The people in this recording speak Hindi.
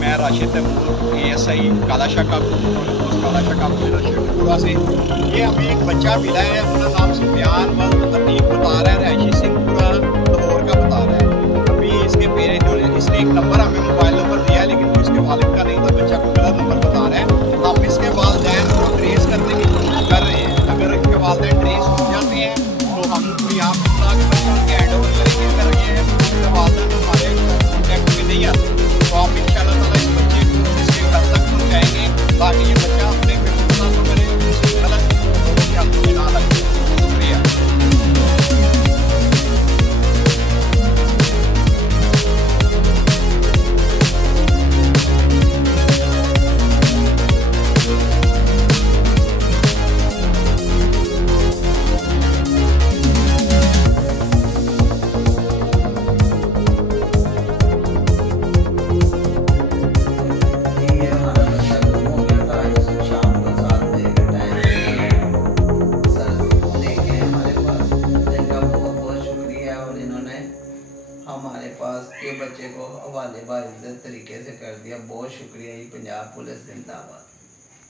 मैं राशिद तैमूर ASI कालाशाह काबू शेखपुरा से। ये हमें एक बच्चा मिला है, अपना नाम सुफियान वल्द अतीक बता रहा है, रहायशी सिंहपुरा लाहौर का बता रहा है। अभी इसके पेरेंट जो इसने एक नंबर हमें मोबाइल नंबर दिया है, लेकिन वो इसके वालिद का नहीं था, बच्चा को गलत नंबर बता रहा है। हम इसके वालिदैन को ट्रेस करने की कोशिश कर रहे हैं। अगर इसके वालिदैन ट्रेस हो जाते हैं तो हम यहाँ पर बुला के बच्चा उनके हैंड ओवर करेंगे। अगर ये इसके वालिदैन हमारे कॉन्टैक्ट में नहीं आते तो आप इंशाअल्लाह ताला इस बच्चे को इसके घर तक पहुँचाएँगे, ताकि ये बच्चा अपने पे मुकदमा तो करे, उससे गलत लोगों के हाथों में ना लगे। शुक्रिया। हमारे पास ये बच्चे को हवाले बाइज्जत तरीके से कर दिया। बहुत शुक्रिया। ये पंजाब पुलिस जिंदाबाद।